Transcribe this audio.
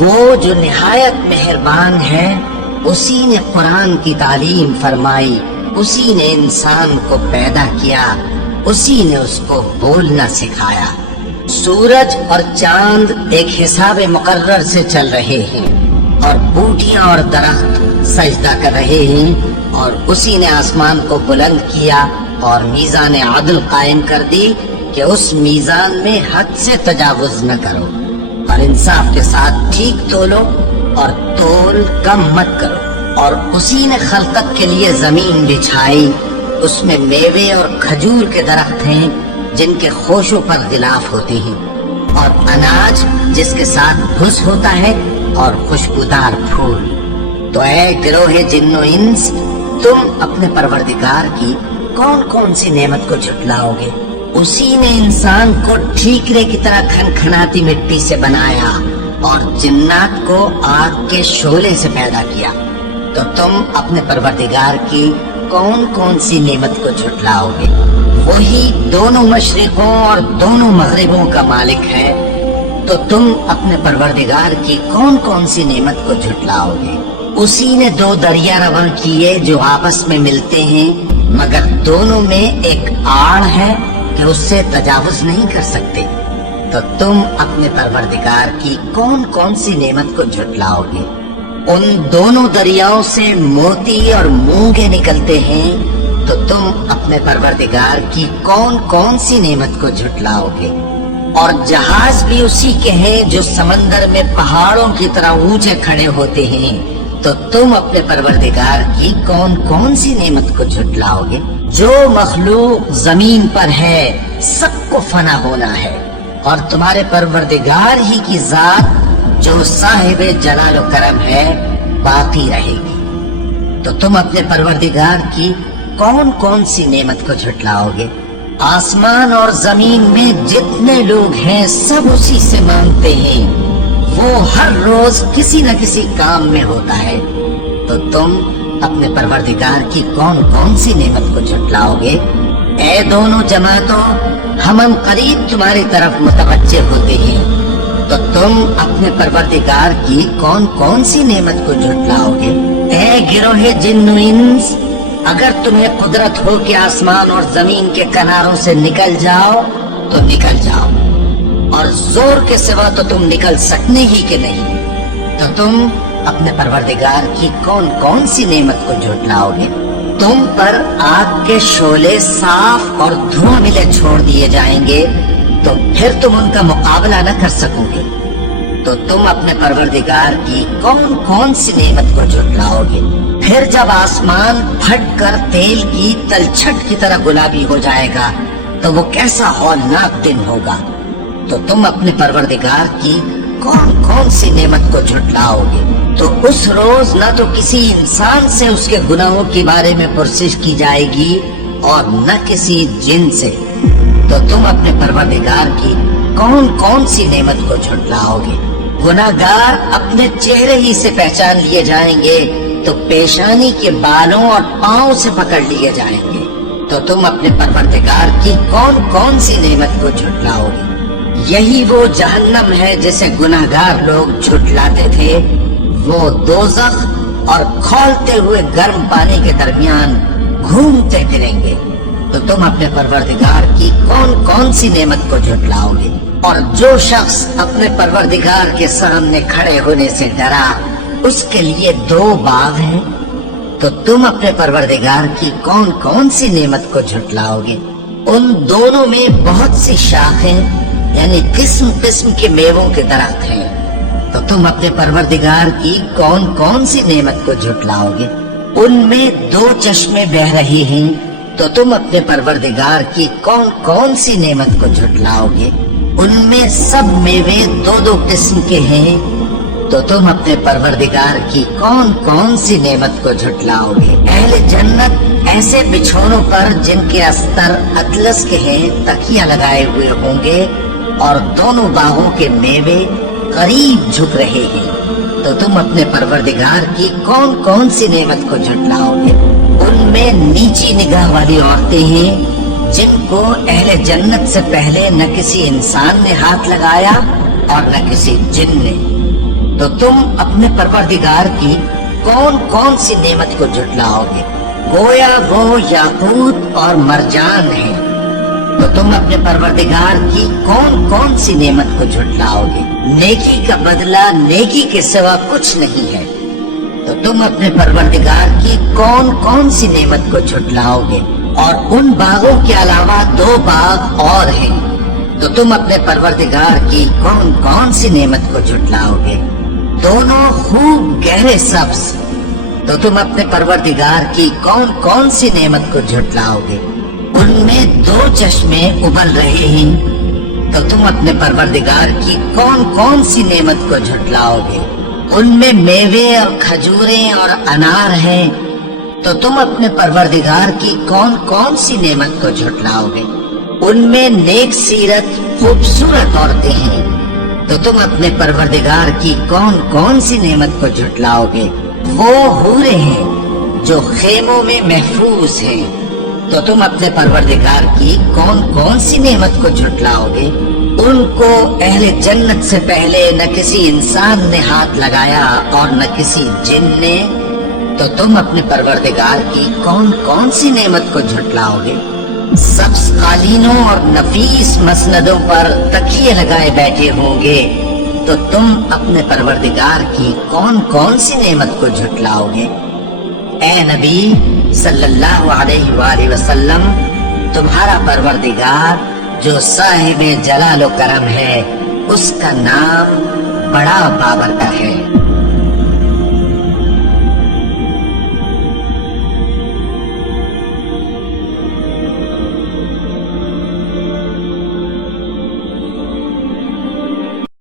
وہ جو نہایت مہربان ہے اسی نے قرآن کی تعلیم فرمائی، اسی نے انسان کو پیدا کیا، اسی نے اس کو بولنا سکھایا۔ سورج اور چاند ایک حساب مقرر سے چل رہے ہیں اور بوٹیاں اور درخت سجدہ کر رہے ہیں، اور اسی نے آسمان کو بلند کیا اور میزان عدل قائم کر دی کہ اس میزان میں حد سے تجاوز نہ کرو، اور انصاف کے ساتھ ٹھیک تولو اور تول کم مت کرو۔ اور اسی نے خلقت کے لیے زمین بچھائی، اس میں میوے اور کھجور کے درخت ہیں جن کے خوشوں پر غلاف ہوتے ہیں، اور اناج جس کے ساتھ بھس ہوتا ہے، اور خوشبودار پھول۔ تو اے گروہ جن و انس، تم اپنے پروردگار کی کون کون سی نعمت کو جھٹلاؤ گے؟ اسی نے انسان کو ٹھیکرے کی طرح کھنکھناتی مٹی سے بنایا اور جنات کو آگ کے شعلے سے پیدا کیا۔ تو تم اپنے پروردگار کی کون کون سی نعمت کو جھٹلاؤ گے؟ وہی دونوں مشرقوں اور دونوں مغربوں کا مالک ہے، تو تم اپنے پروردگار کی کون کون سی نعمت کو جھٹلاؤ گے؟ اسی نے دو دریا رواں کیے جو آپس میں ملتے ہیں، مگر دونوں میں ایک آڑ ہے کہ اس سے تجاوز نہیں کر سکتے۔ تو تم اپنے پروردگار کی کون کون سی نعمت کو جھٹلاؤ گے؟ ان دونوں دریاؤں سے موتی اور مونگے نکلتے ہیں، تو تم اپنے پروردگار کی کون کون سی نعمت کو جھٹلاؤ گے؟ اور جہاز بھی اسی کے ہیں جو سمندر میں پہاڑوں کی طرح اونچے کھڑے ہوتے ہیں، تو تم اپنے پروردگار کی کون کون سی نعمت کو جھٹلاؤ گے؟ جو مخلوق زمین پر ہے سب کو فنا ہونا ہے، اور تمہارے پروردگار ہی کی ذات جو صاحب جلال و کرم ہے باقی رہے گی۔ تو تم اپنے پروردگار کی کون کون سی نعمت کو جھٹلاؤ گے؟ آسمان اور زمین میں جتنے لوگ ہیں سب اسی سے مانگتے ہیں، وہ ہر روز کسی نہ کسی کام میں ہوتا ہے۔ تو تم اپنے پروردگار کی کون کون سی نعمت کو جھٹلاؤ گے؟ اے دونوں جماعتوں، ہم قریب تمہاری طرف متوجہ ہوتے ہیں، تو تم اپنے پروردگار کی کون کون سی نعمت کو جھٹلاؤ گے؟ اے گروہ جن و انس، اگر تمہیں قدرت ہو کہ آسمان اور زمین کے کناروں سے نکل جاؤ تو نکل جاؤ، اور زور کے سوا تو تم نکل سکنے ہی کہ نہیں، تو تم اپنے پروردگار کی کون کون سی نعمت کو جھٹلاؤ گے؟ تم پر آگ کے شعلے صاف اور دھواں ملے چھوڑ دیے جائیں گے، تو پھر تم ان کا مقابلہ نہ کر سکو گے۔ تو تم اپنے پروردگار کی کون کون سی نعمت کو جھٹلاؤ گے؟ پھر جب آسمان پھٹ کر تیل کی تلچھٹ کی طرح گلابی ہو جائے گا تو وہ کیسا ہولناک دن ہوگا۔ تو تم اپنے پروردگار کی کون کون سی نعمت کو جھٹلاؤ گے؟ تو اس روز نہ تو کسی انسان سے اس کے گناہوں کے بارے میں پرسش کی جائے گی اور نہ کسی جن سے۔ تو تم اپنے پروردگار کی کون کون سی نعمت کو جھٹلاؤ گے؟ گناہگار اپنے چہرے ہی سے پہچان لیے جائیں گے تو پیشانی کے بالوں اور پاؤں سے پکڑ لیے جائیں گے۔ تو تم اپنے پروردگار کی کون کون سی نعمت کو جھٹلاؤ گے؟ یہی وہ جہنم ہے جسے گناہگار لوگ جھٹلاتے تھے، وہ دوزخ اور کھولتے ہوئے گرم پانی کے درمیان گھومتے پھریں گے۔ تو تم اپنے پروردگار کی کون کون سی نعمت کو جھٹلاؤ گے؟ اور جو شخص اپنے پروردگار کے سامنے کھڑے ہونے سے ڈرا اس کے لیے دو باغ ہیں، تو تم اپنے پروردگار کی کون کون سی نعمت کو جھٹلاؤ گے؟ ان دونوں میں بہت سی شاخیں یعنی قسم قسم کے میووں کے درخت ہیں، تو تم اپنے پروردگار کی کون کون سی نعمت کو جھٹلاؤ گے؟ ان میں دو چشمے بہ رہے ہیں، تو تم اپنے پروردگار کی کون کون سی نعمت کو جھٹلاؤ گے؟ ان میں سب میوے دو دو قسم کے ہیں، تو تم اپنے پروردگار کی کون کون سی نعمت کو جھٹلاؤ گے؟ اہل جنت ایسے بچھونوں پر جن کے استر اطلس کے ہیں تکیاں لگائے ہوئے ہوں گے، اور دونوں باغوں کے میوے قریب جھک رہے ہیں، تو تم اپنے پروردگار کی کون کون سی نعمت کو جھٹلاؤ گے؟ ان میں نیچی نگاہ والی عورتیں ہیں جن کو اہل جنت سے پہلے نہ کسی انسان نے ہاتھ لگایا اور نہ کسی جن نے، تو تم اپنے پروردگار کی کون کون سی نعمت کو جھٹلاؤ گے؟ گویا وہ یاقوت اور مرجان ہے، تو تم اپنے پروردگار کی کون کون سی نعمت کو جھٹلاؤ گے؟ نیکی کا بدلہ نیکی کے سوا کچھ نہیں ہے، تو تم اپنے پروردگار کی کون کون سی نعمت کو جھٹلاؤ گے؟ اور ان باغوں کے علاوہ 2 باغ اور ہیں، تو تم اپنے پروردگار کی کون کون سی نعمت کو جھٹلاؤ گے؟ دونوں خوب گہرے سبز، تو تم اپنے پروردگار کی کون کون سی نعمت کو جھٹلاؤ گے؟ ان میں 2 چشمے ابل رہے ہیں، تو تم اپنے پروردگار کی کون کون سی نعمت کو جھٹلاؤ گے؟ ان میں میوے اور کھجوریں اور انار ہیں، تو تم اپنے پروردگار کی کون کون سی نعمت کو جھٹلاؤ گے؟ ان میں نیک سیرت خوبصورت عورتیں ہیں، تو تم اپنے پروردگار کی کون کون سی نعمت کو جھٹلاؤ گے؟ وہ حوریں ہیں جو خیموں میں محفوظ ہیں، تو تم اپنے پروردگار کی کون کون سی نعمت کو جھٹلاؤ گے؟ ان کو اہل جنت سے پہلے نہ کسی انسان نے ہاتھ لگایا اور نہ کسی جن نے، تو تم اپنے پروردگار کی کون کون سی نعمت کو جھٹلاؤ گے؟ سبز قالینوں اور نفیس مسندوں پر تکیے لگائے بیٹھے ہوں گے، تو تم اپنے پروردگار کی کون کون سی نعمت کو جھٹلاؤ گے؟ اے نبی صلی اللہ علیہ وآلہ وسلم، تمہارا پروردگار جو صاحب جلال و کرم ہے، اس کا نام بڑا بابرکت ہے۔